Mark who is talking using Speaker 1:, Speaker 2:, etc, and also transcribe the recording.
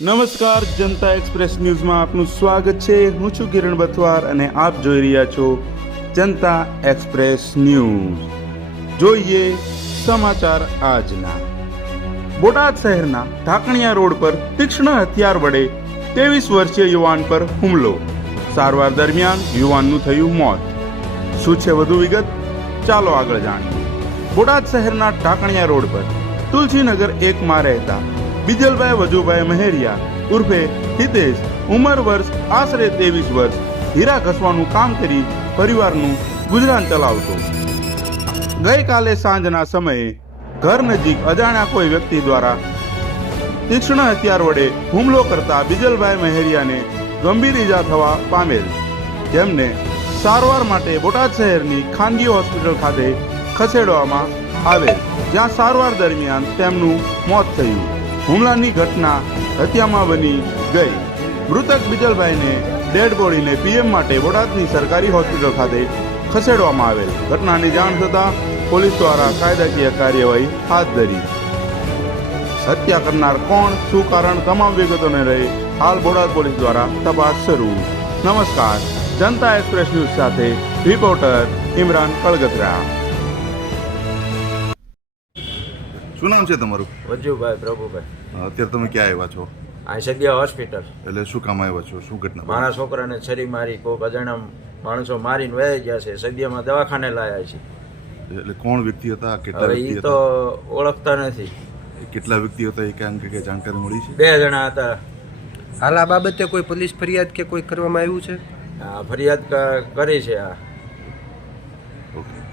Speaker 1: નમસ્કાર, જનતા એક્સપ્રેસ ન્યૂઝમાં આપનું સ્વાગત છે. હું છું કિરણ બથવાર અને આપ જોઈ રહ્યા છો જનતા એક્સપ્રેસ ન્યૂઝ. જોઈએ સમાચાર આજના. બોટાદ શહેરના ઢાકણિયા રોડ પર તીક્ષ્ણ હથિયાર વડે 23 વર્ષીય યુવાન પર હુમલો. સારવાર દરમિયાન યુવાનનું થયું મોત. શું છે વધુ વિગત? ચાલો આગળ જાણીએ. બોટાદ શહેરના ઢાકણિયા રોડ પર તુલસીનગર 1માં રહેતા બિજલભાઈ વજુભાઈ મહેરિયા ઉર્ફે હિતેશ, ઉંમર વર્ષ આશરે 23 વર્ષ, હીરા ઘસવાનું કામ કરી પરિવારનું ગુજરાન ચલાવતો. ગઈકાલે સાંજના સમયે ઘર નજીક અજાણ્યા કોઈ વ્યક્તિ દ્વારા તીક્ષ્ણ હથિયાર વડે હુમલો કરતા બિજલભાઈ મહેરિયાને ગંભીર ઈજા થવા પામેલ, જેમને સારવાર માટે બોટાદ શહેરની ખાનગી હોસ્પિટલ ખાતે ખસેડવામાં આવેલ, જ્યાં સારવાર દરમિયાન તેમનું મોત થયું. હુમલાની ઘટના હત્યામાં બની ગઈ. મૃતક બિજલભાઈને ડેડ બોડીને પીએમ માટે બોટાદની સરકારી હોસ્પિટલ ખાતે ખસેડવામાં આવેલ. ઘટનાની જાણ થતાં પોલીસ દ્વારા કાયદાકીય કાર્યવાહી હાથ ધરી. હત્યા કરનાર કોણ, શું કારણ, તમામ વિગતોને લઈ હાલ બોટાદ પોલીસ દ્વારા તપાસ શરૂ. નમસ્કાર, જનતા એક્સપ્રેસ ન્યૂઝ સાથે રિપોર્ટર ઇમરાન કળગતરા.
Speaker 2: શું નામ છે તમારું?
Speaker 3: વજુભાઈ પ્રભુભાઈ.
Speaker 2: અત્યારે તમે ક્યાં આવ્યા છો?
Speaker 3: આ સગ્યા હોસ્પિટલ.
Speaker 2: એટલે શું કામ આવ્યા છો? શું ઘટના?
Speaker 3: મારા છોકરાને છરી મારી કોઈક અજાણ્યા માણસો મારીને વહી ગયા છે. સગ્યામાં દવાખાને લાયા છે.
Speaker 2: એટલે કોણ વ્યક્તિ હતા? કેટલા
Speaker 3: હવે
Speaker 2: વ્યક્તિ
Speaker 3: એ તો
Speaker 2: હતા?
Speaker 3: ઓળખતા નથી.
Speaker 2: કેટલા વ્યક્તિ હતા એ કાંઈ કે જાણકારી મળી છે?
Speaker 3: 2 જણા હતા.
Speaker 4: હાલ આ બાબતે કોઈ પોલીસ ફરિયાદ કે કોઈ કરવામાં આવ્યું છે?
Speaker 3: ફરિયાદ કરી છે. આ
Speaker 2: ઓકે.